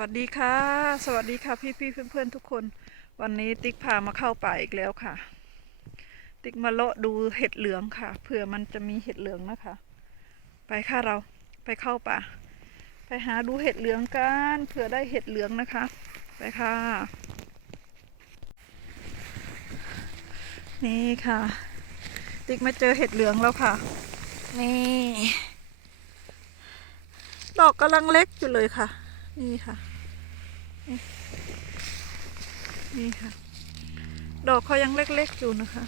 วัสดีค่ะ สวัสดีค่ะพี่พี่เพื่อนเพื่อนๆทุกคน วันนี้ติ๊กพามาเข้าป่าอีกแล้วค่ะ ติ๊กมาเลาะดูเห็ดเหลืองค่ะเผื่อมันจะมีเห็ดเหลืองนะคะ ไปค่ะเราไปเข้าป่า ไปหาดูเห็ดเหลืองกันเผื่อได้เห็ดเหลืองนะคะ ไปค่ะ นี่ค่ะ ติ๊กมาเจอเห็ดเหลืองแล้วค่ะ นี่ดอกกำลังเล็กอยู่เลยค่ะ นี่ค่ะ นี่ค่ะ ดอกเขายังเล็กๆอยู่นะคะ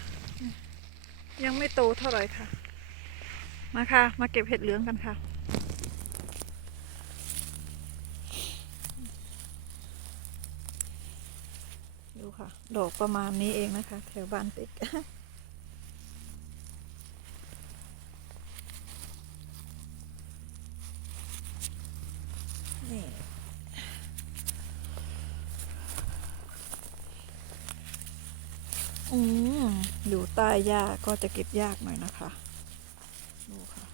ยังไม่โตเท่าไหร่ค่ะ มาค่ะ มาเก็บเห็ดเหลืองกันค่ะดูค่ะ ดอกประมาณนี้เองนะคะ แถวบ้านติ๊ก นี่ อืม อยู่ใต้หญ้าก็จะเก็บยากหน่อยนะคะ ดูค่ะ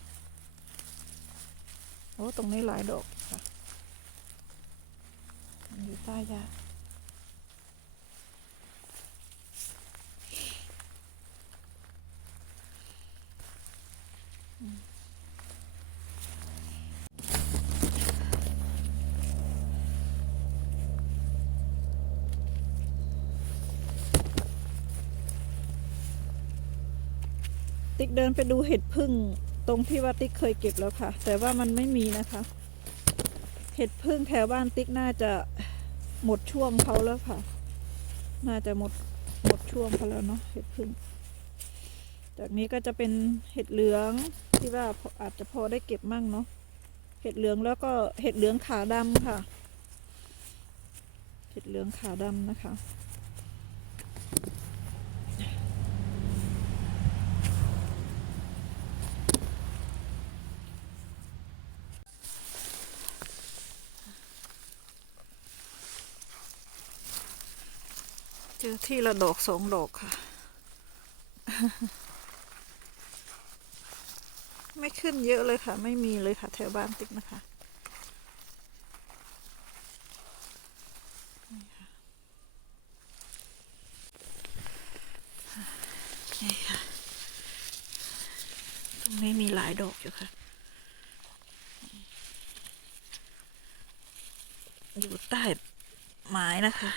โอ้ ตรงนี้หลายดอกค่ะ มันอยู่ใต้หญ้า ติ๊กเดินไปดูเห็ดพึ่งตรงที่ว่าติ๊กเคยเก็บแล้วค่ะ แต่ว่ามันไม่มีนะคะ เห็ดพึ่งแถวบ้านติ๊กน่าจะหมดช่วงเขาแล้วค่ะ น่าจะหมดหมดช่วงเขาแล้วเนาะเห็ดพึ่ง จากนี้ก็จะเป็นเห็ดเหลืองที่ว่าออาจจะพอได้เก็บมั่งเนาะเห็ดเหลืองแล้วก็เห็ดเหลืองขาดำค่ะ เห็ดเหลืองขาดำนะคะ เจอที่ละดอกสองดอกค่ะ ไม่ขึ้นเยอะเลยค่ะ ไม่มีเลยค่ะ แถวบ้านติ๊กนะคะนี่ค่ะ ตรงนี้มีหลายดอกอยู่ค่ะ อยู่ใต้ไม้นะคะ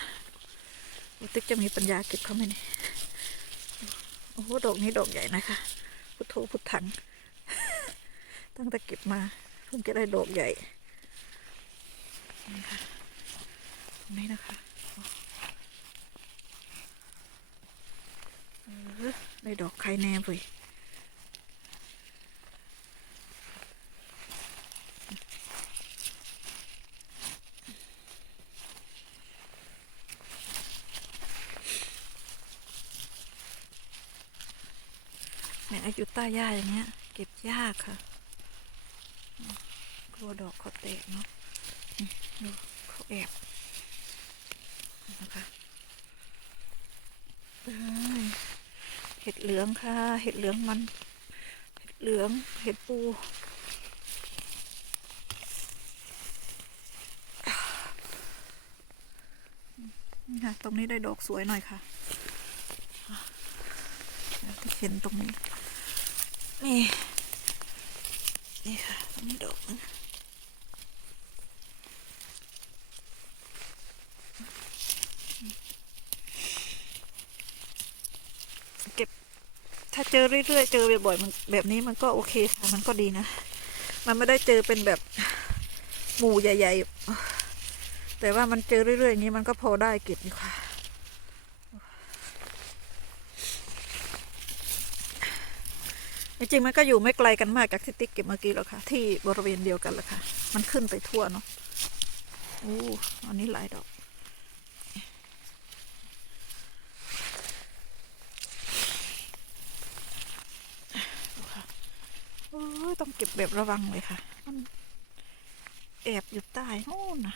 ติ๊กจะมีปัญญาเก็บเขาไหมเนี่ยโอ้โหดอกนี้ดอกใหญ่นะคะ พุทโธพุทธัง ตั้งแต่เก็บมาเพิ่งจะได้ดอกใหญ่นี่ค่ะตรงนี้นะคะเออได้ดอกไข่แน่เว้ย เนี่ยอยู่ใต้หญ้าอย่างเงี้ย เก็บยากค่ะ กลัวดอกเขาแตกเนาะดูเขาแอบนะคะเห็ดเหลืองค่ะ เห็ดเหลืองมัน เห็ดเหลือง เห็ดปูนี่ค่ะตรงนี้ได้ดอกสวยหน่อยค่ะที่เห็นตรงนี้ นี่ นี่ค่ะตรงนี้ดอกนึงเก็บ ถ้าเจอเรื่อยๆ เจอบ่อยๆมันแบบนี้มันก็โอเคค่ะ มันก็ดีนะ มันไม่ได้เจอเป็นแบบหมู่ใหญ่ ๆ แต่ว่ามันเจอเรื่อยๆอย่างนี้มันก็พอได้เก็บอยู่ค่ะ จริงมันก็อยู่ไม่ไกลกันมากจากที่ติ๊กเก็บเมื่อกี้หรอกค่ะ ที่บริเวณเดียวกันแหละค่ะ มันขึ้นไปทั่วเนาะโอ้อันนี้หลายดอก โอ้ต้องเก็บแบบระวังเลยค่ะ มันแอบอยู่ใต้โน่นนะ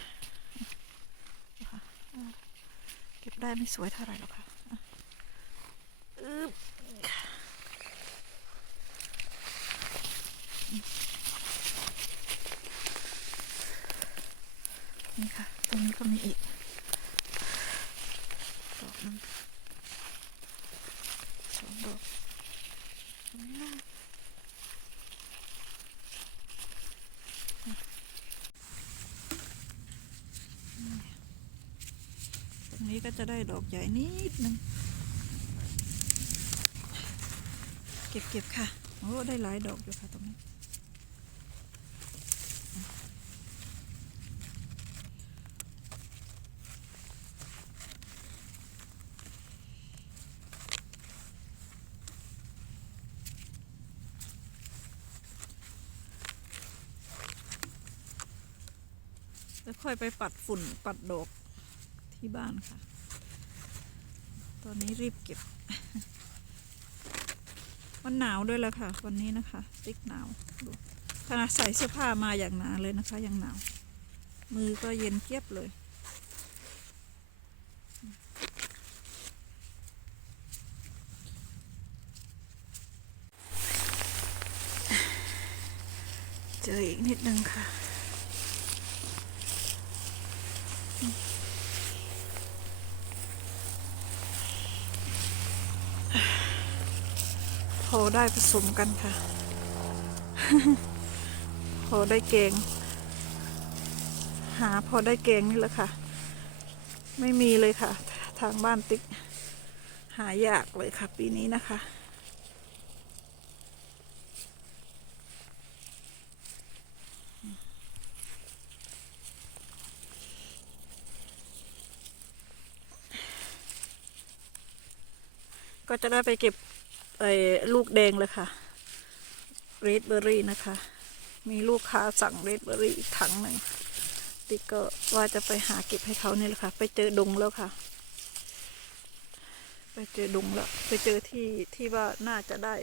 เก็บได้ไม่สวยเท่าไหร่หรอกค่ะอะอึ๊บ นี่ค่ะ ตรงนี้ก็มีอีกดอกนึงสองดอกตรงนี้ตรงนี้ก็จะได้ดอกใหญ่นิดนึง เก็บเก็บค่ะ โอ้ ได้หลายดอกอยู่ค่ะตรงนี้ ค่อยไปปัดฝุ่นปัดดอกที่บ้านค่ะ ตอนนี้รีบเก็บ มันหนาวด้วยแล้วค่ะ วันนี้นะคะ ติ๊กหนาวดูขนาดใส่เสื้อผ้ามาอย่างหนาเลยนะคะยังหนาว มือก็เย็นเจี๊ยบเลยเจออีกนิดนึงค่ะ ได้ผสมกันค่ะ พอได้เกง หาพอได้เกงนี่แหละค่ะ ไม่มีเลยค่ะ ทางบ้านติ๊ก หายากเลยค่ะ ปีนี้นะคะก็จะได้ไปเก็บ ไอ้ลูกแดงเลยค่ะเรดเบอรี่นะคะ มีลูกค้าสั่งเรดเบอรี่อีกถังหนึ่งติ๊กก็ว่าจะไปหาเก็บให้เขาเนี่ยแหละค่ะ ไปเจอดงแล้วค่ะ ไปเจอดงแล้วไปเจอที่ที่ว่าน่าจะได้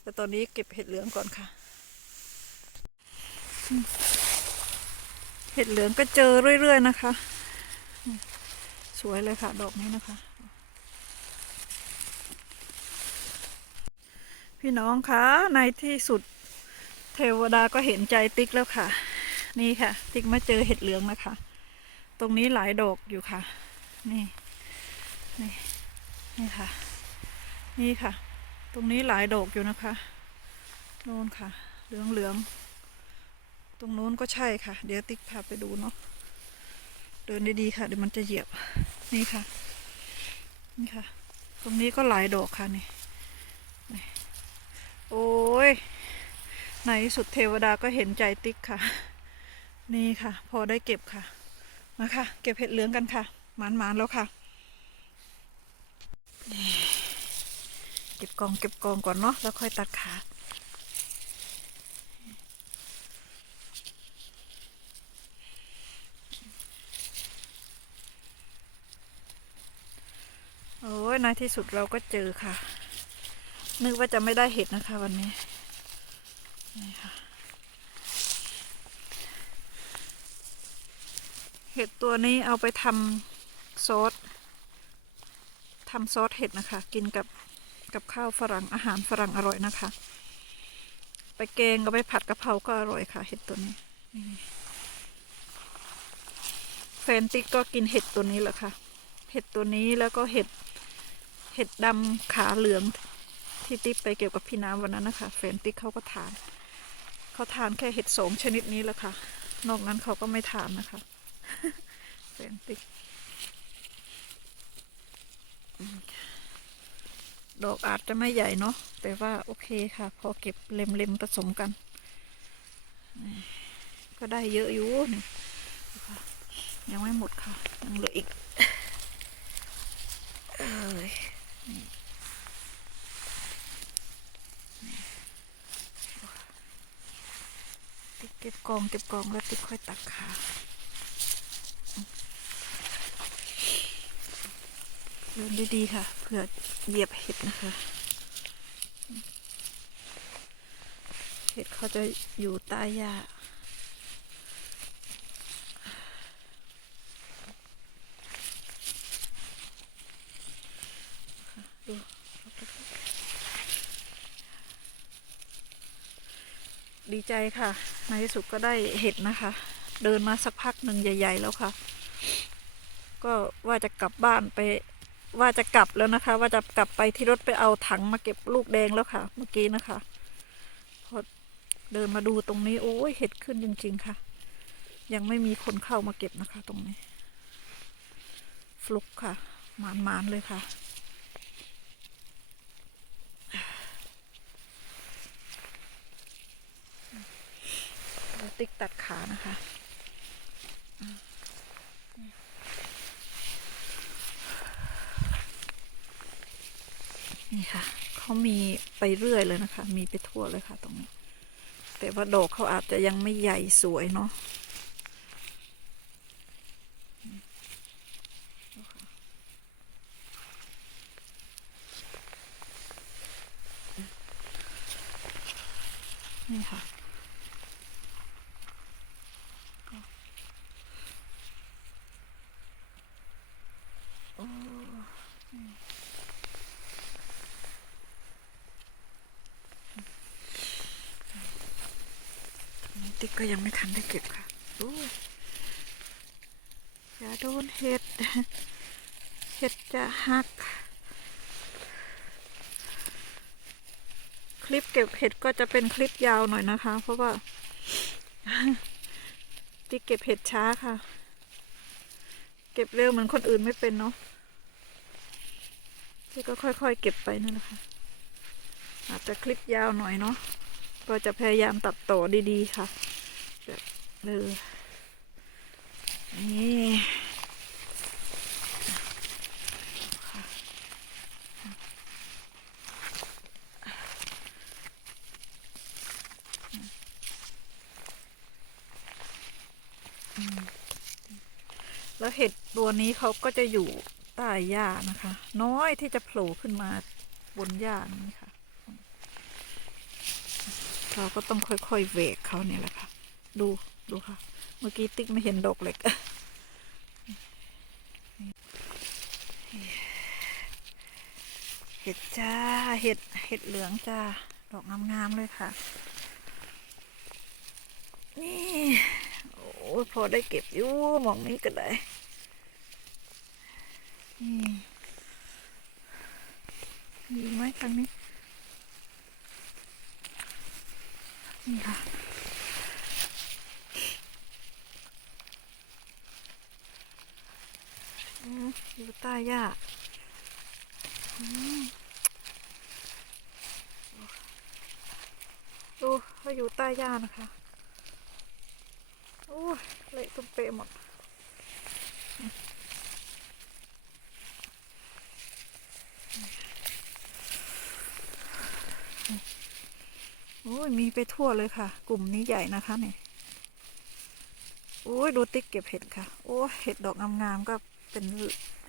แต่ตอนนี้เก็บเห็ดเหลืองก่อนค่ะ เห็ดเหลืองก็เจอเรื่อยๆนะคะ สวยเลยค่ะ ดอกนี้นะคะ พี่น้องคะในที่สุดเทวดาก็เห็นใจติ๊กแล้วค่ะ นี่ค่ะ ติ๊กมาเจอเห็ดเหลืองนะคะ ตรงนี้หลายดอกอยู่ค่ะ นี่นี่นี่ค่ะ นี่ค่ะ ตรงนี้หลายดอกอยู่นะคะโน่นค่ะ เหลืองเหลืองตรงโน้นก็ใช่ค่ะ เดี๋ยวติ๊กพาไปดูเนาะเดินดีๆค่ะ เดี๋ยวมันจะเหยียบนี่ค่ะ นี่ค่ะ ตรงนี้ก็หลายดอกค่ะนี่ โอ้ยในสุดเทวดาก็เห็นใจติ๊กค่ะ นี่ค่ะ พอได้เก็บค่ะ มาค่ะ เก็บเห็ดเหลืองกันค่ะหมานๆแล้วค่ะ เก็บกองเก็บกองก่อนเนาะแล้วค่อยตัดขาโอ้ยในที่สุดเราก็เจอค่ะ นึกว่าจะไม่ได้เห็ดนะคะวันนี้ นี่ค่ะ เห็ดตัวนี้เอาไปทำซอสทำซอสเห็ดนะคะ กินกับกับข้าวฝรั่งอาหารฝรั่งอร่อยนะคะ ไปแกงก็ไปผัดกะเพราก็อร่อยค่ะ เห็ดตัวนี้แฟนติ๊กก็กินเห็ดตัวนี้แหละค่ะ เห็ดตัวนี้แล้วก็เห็ด เห็ดดำขาเหลือง ที่ติ๊กไปเกี่ยวกับพี่น้ำวันนั้นนะคะแฟนติ๊กเขาก็ทานเขาทานแค่เห็ดสองชนิดนี้แหละค่ะ นอกนั้นเขาก็ไม่ทานนะคะแฟนติ๊กดอกอาจจะไม่ใหญ่เนาะแต่ว่าโอเคค่ะ พอเก็บเล็มๆผสมกัน ก็ได้เยอะอยู่นี่ยังไม่หมดค่ะ ยังเหลืออีกเอ้ย กเก็บกองเก็บกองแล้วติ๊กค่อยตัดขาเดินดีๆค่ะเผื่อเหยียบเห็ดนะคะ เห็ดเขาจะอยู่ใต้หญ้าดู ดีใจค่ะ ในที่สุดก็ได้เห็ดนะคะ เดินมาสักพักหนึ่งใหญ่ ๆ แล้วค่ะ ก็ว่าจะกลับบ้านไป ว่าจะกลับแล้วนะคะ ว่าจะกลับไปที่รถไปเอาถังมาเก็บลูกแดงแล้วค่ะ เมื่อกี้นะคะพอเดินมาดูตรงนี้โอ้ยเห็ดขึ้นจริง ๆ ค่ะ ยังไม่มีคนเข้ามาเก็บนะคะ ตรงนี้ ฟลุกค่ะหมานๆเลยค่ะ เดี๋ยว ตัดขานะคะนี่ค่ะ เขามีไปเรื่อยเลยนะคะ มีไปทั่วเลยค่ะตรงนี้ แต่ว่าดอกเขาอาจจะยังไม่ใหญ่สวยเนาะ นี่ค่ะ โอ้นี่ติ๊ ก็ยังไม่ทันได้เก็บค่ะอยอย่าโดนเห็ด เห็ดจะหัก คลิปเก็บเห็ดก็จะเป็นคลิปยาวหน่อยนะคะ เพราะว่าติ๊กเก็บเห็ดช้าค่ะ เก็บเร็วเหมือนคนอื่นไม่เป็นเนาะที่ก็ค่อยๆเก็บไปนั่นแหละค่ะอาจจะคลิปยาวหน่อยเนาะก็จะพยายามตัดต่อดีๆค่ะ เออนี่แล้วเห็ดตัวนี้เขาก็จะอยู่ใต้หญ้านะคะ น้อยที่จะโผล่ขึ้นมาบนหญ้านี้ค่ะ เราก็ต้องค่อยๆเวกเขาเนี่ยแหละค่ะ ดู ดูค่ะ เมื่อกี้ติ๊กไม่เห็นดอกเล็กเห็ดจ้า เห็ด เห็ดเหลืองจ้า ดอกงามๆเลยค่ะ นี่ โอ้พอได้เก็บอยู่มองนี้ก็ได้ นี่มีไหมทางนี้ นี่ค่ะ อยู่ใต้หญ้าดูเขาอยู่ใต้หญ้านะคะโอ้ยเละตุ้มเปะหมดโอ้ยมีไปทั่วเลยค่ะ กลุ่มนี้ใหญ่นะคะเนี่ยโอ้ยดูติ๊กเก็บเห็ดค่ะ โอ้ยเห็ดดอกงามๆก็ เป็น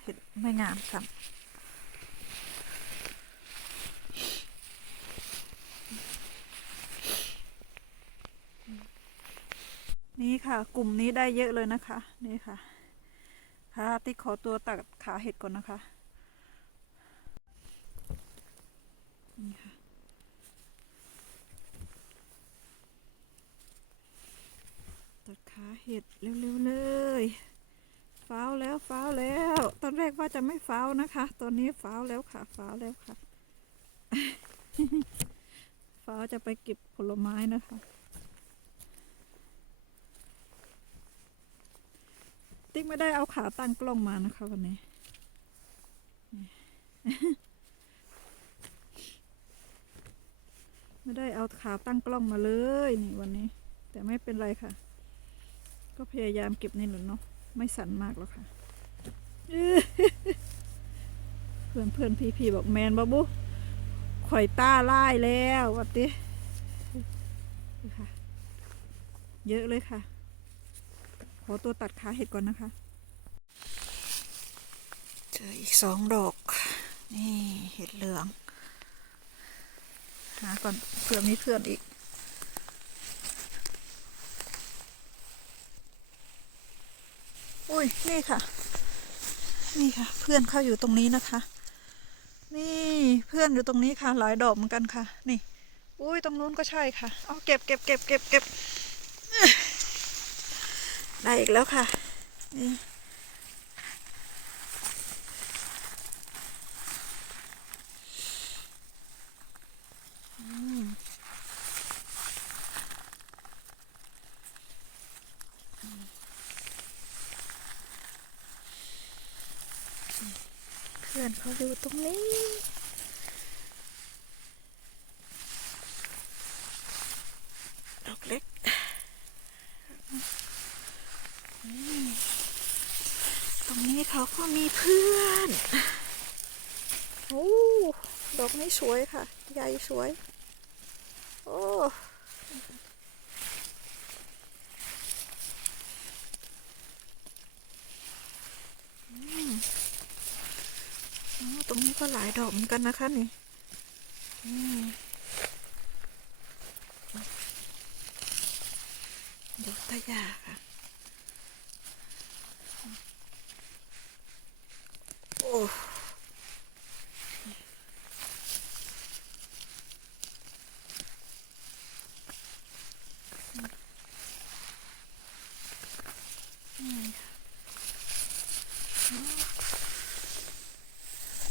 เห็ดไม่งามค่ะนี่ค่ะ กลุ่มนี้ได้เยอะเลยนะคะ นี่ค่ะ ค่ะติ๊กขอตัวตัดขาเห็ดก่อนนะคะนี่ค่ะตัดขาเห็ดเร็วๆเลยฟ้าวแล้วฟ้าวแล้ว ตอนแร กว่าจะไม่ฟ้าวนะคะ ตอนนี้ฟ้าวแล้วค่ะ ฟ้าวแล้วค่ะ ฟ้าวจะไปเก็บผลไม้นะคะ ติ๊กไม่ได้เอาขาตั้งกล้องมานะคะวันนี้ ไม่ได้เอาขาตั้งกล้องมาเลยนี่วันนี้ แต่ไม่เป็นไรค่ะ ก็พยายามเก็บนี่แหละเนาะไม่สั่นมากแล้วค่ะ เพื่อนเพื่อนพี่พี่ๆบอกแมนบาบุข่อยต้าไล่แล้ววัดดิค่ะ เยอะเลยค่ะ ขอตัวตัดขาเห็ดก่อนนะคะ เจออีกสองดอก นี่เห็ดเหลือง หาก่อนเผื่อมีเพื่อนอีกอุ้ยนี่ค่ะ นี่ค่ะ เพื่อนเข้าอยู่ตรงนี้นะคะ นี่เพื่อนอยู่ตรงนี้ค่ะ หลายดอกเหมือนกันค่ะ นี่ อุ้ยตรงนู้นก็ใช่ค่ะ เอาเก็บเก็บเก็บเก็บเก็บได้อีกแล้วค่ะ นี่เพื่อนเขาอยู่ตรงนี้ ดอกเล็ก ตรงนี้เขาก็มีเพื่อน โอ้ ดอกนี้สวยค่ะ ใหญ่สวย โอ้อืมอ๋อตรงนี้ก็หลายดอกเหมือนกันนะคะนี่ดอกตะยาค่ะ โอ้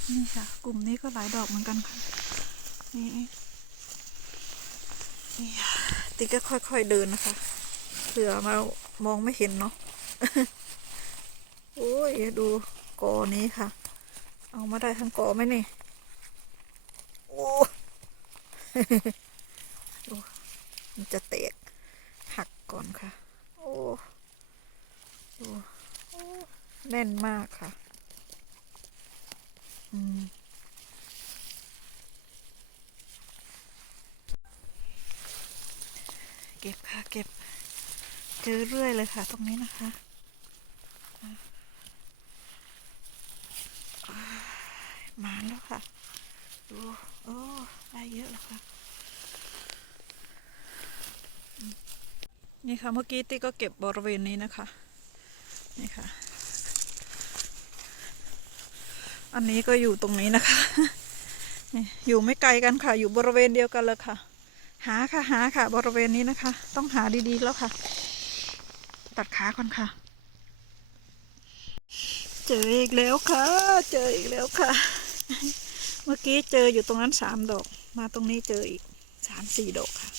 นี่ค่ะ กลุ่มนี้ก็หลายดอกเหมือนกันค่ะ นี่นี่ติ๊กก็ค่อยๆเดินนะคะเผื่อมามองไม่เห็นเนาะโอ้ยดูกอนี้ค่ะ เอามาได้ทั้งกอไหมนี่ โอ้มันจะแตกหักก่อนค่ะ โอ้โอ้แน่นมากค่ะ เก็บค่ะ เก็บ เจอเรื่อยเลยค่ะ ตรงนี้นะคะมาแล้วค่ะ ดู โอ้ ได้เยอะแล้วค่ะ นี่ค่ะ เมื่อกี้ติ๊กก็เก็บบริเวณนี้นะคะ นี่ค่ะ อันนี้ก็อยู่ตรงนี้นะคะ อยู่ไม่ไกลกันค่ะ อยู่บริเวณเดียวกันเลยค่ะ หาค่ะหาค่ะ บริเวณนี้นะคะ ต้องหาดีๆแล้วค่ะ ตัดขาก่อนค่ะ เจออีกแล้วค่ะ เจออีกแล้วค่ะ เมื่อกี้เจออยู่ตรงนั้นสามดอก มาตรงนี้เจออีกสามสี่ดอกค่ะ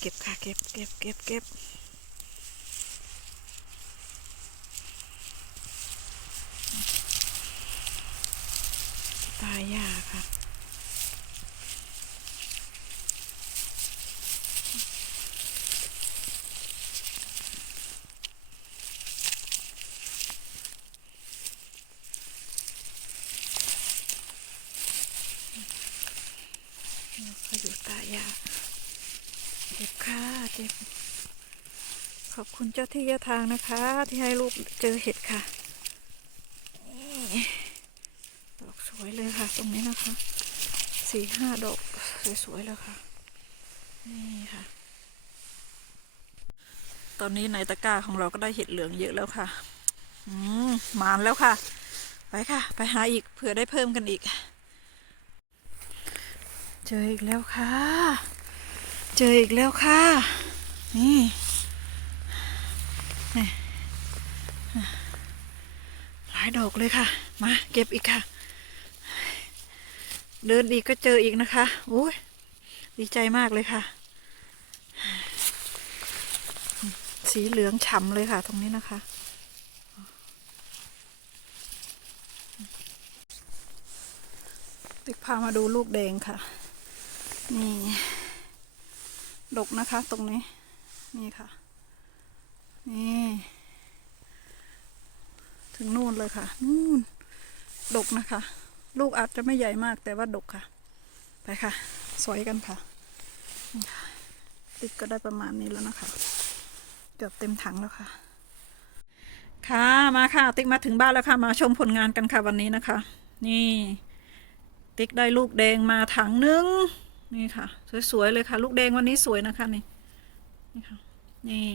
เก็บค่ะ เก็บเก็บเก็บเก็บ ตายยากค่ะเขาอยู่ตายากเจ็บค่ะเจ็บขอบคุณเจ้าที่เจ้าทางนะคะ ที่ให้ลูกเจอเห็ดค่ะนี่ วยเลยค่ะ ตรงนี้นะคะสี่ห้าดอกสวยๆเลยค่ะ นี่ค่ะ ตอนนี้ในตะกร้าของเราก็ได้เห็ดเหลืองเยอะแล้วค่ะ อืมมานแล้วค่ะ ไปค่ะ ไปหาอีกเผื่อได้เพิ่มกันอีก เจออีกแล้วค่ะ เจออีกแล้วค่ะ นี่นี่หลายดอกเลยค่ะ มาเก็บอีกค่ะ เดินอีกก็เจออีกนะคะโอ้ยดีใจมากเลยค่ะ สีเหลืองฉ่ำเลยค่ะ ตรงนี้นะคะ ติ๊กพามาดูลูกแดงค่ะ นี่ ดกนะคะ ตรงนี้ นี่ค่ะ นี่ ถึงนู่นเลยค่ะ นู่น ดกนะคะ ลูกอาจจะไม่ใหญ่มากแต่ว่าดกค่ะ ไปค่ะ สวยกันค่ะ ติ๊กก็ได้ประมาณนี้แล้วนะคะ เกือบเต็มถังแล้วค่ะ ค่ะมาค่ะ ติ๊กมาถึงบ้านแล้วค่ะ มาชมผลงานกันค่ะวันนี้นะคะ นี่ ติ๊กได้ลูกแดงมาถังนึงนี่ค่ะ สวยๆเลยค่ะ ลูกแดงวันนี้สวยนะคะนี่นี่ค่ะนี่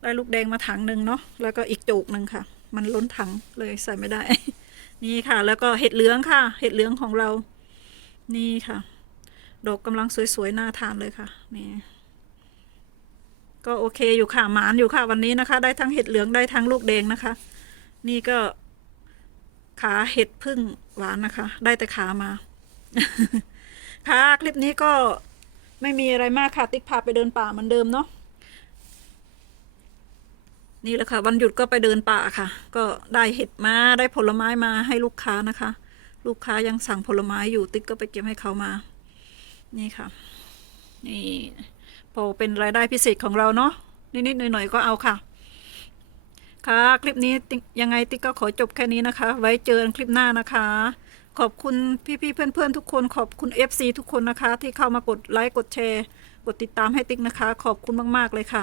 ได้ลูกแดงมาถังหนึ่งเนาะแล้วก็อีกจูกหนึ่งค่ะ มันล้นถังเลยใส่ไม่ได้ นี่ค่ะ แล้วก็เห็ดเหลืองค่ะ เห็ดเหลืองของเรา นี่ค่ะ ดอกกำลังสวยๆน่าทานเลยค่ะ นี่ ก็โอเคอยู่ค่ะหมานอยู่ค่ะ วันนี้นะคะ ได้ทั้งเห็ดเหลืองได้ทั้งลูกแดงนะคะ นี่ก็ขาเห็ดพึ่งหวานนะคะ ได้แต่ขามา ค่ะ คลิปนี้ก็ไม่มีอะไรมากค่ะ ติ๊กพาไปเดินป่าเหมือนเดิมเนาะ นี่แหละค่ะวันหยุดก็ไปเดินป่าค่ะ ก็ได้เห็ดมาได้ผลไม้มาให้ลูกค้านะคะ ลูกค้ายังสั่งผลไม้อยู่ติ๊กก็ไปเก็บให้เขามา นี่ค่ะ นี่พอเป็นรายได้พิเศษของเราเนาะนิดๆหน่อยๆก็เอาค่ะ ค่ะคลิปนี้ยังไงติ๊กก็ขอจบแค่นี้นะคะ ไว้เจอกันคลิปหน้านะคะ ขอบคุณพี่ๆเพื่อนๆทุกคน ขอบคุณ FC ทุกคนนะคะ ที่เข้ามากดไลค์กดแชร์ กดติดตามให้ติ๊กนะคะ ขอบคุณมากๆเลยค่ะ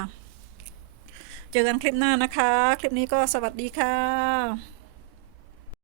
เจอกันคลิปหน้านะคะ คลิปนี้ก็สวัสดีค่ะ